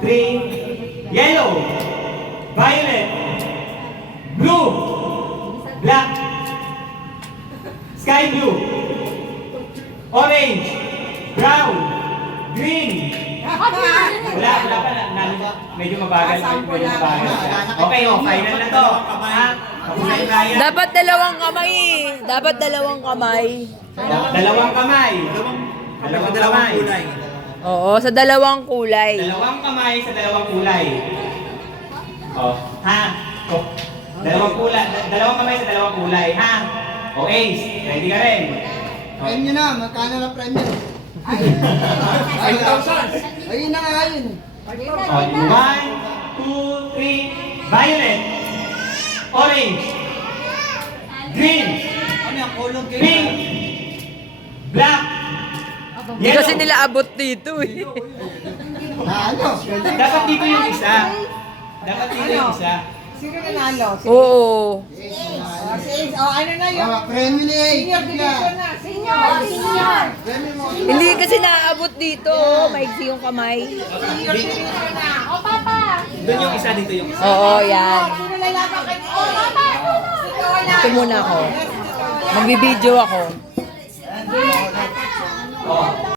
3. Yellow, violet, blue, black, sky blue, orange, brown, green. Wala pa na. Medyo mabagal. Okay, final na to. Ha? Dapat dalawang kamay. Dapat dalawang kamay. Dalawang kamay. Dalawang kulay. Oo, sa dalawang kulay. Dalawang kamay sa dalawang kulay. Oh, ha? Oh, dalawang kulay. Dalawang kamay sa dalawang kulay, ha? O Ace, ready ka rin? Premyo na, magkano na premyo? 5,000. Ayun na nga yun. Oh, 1, 2, 3. Violet, orange, green, pink, black, Hindi kasi nila abot dito eh. Ano? Dapat dito yung isa. Dapat dito yung isa. Sino nanalo? Oo. Ano na yun? Premyo ni Senior division na. Senior. Premyo mo. Hindi kasi naaabot dito. Maigsi yung kamay. Senior division na. O, Papa. Doon yung isa, dito yung isa. Oo, yan. Sino lalaban kay... O, Papa. Ito muna ako. Magbibideo ako. Oh.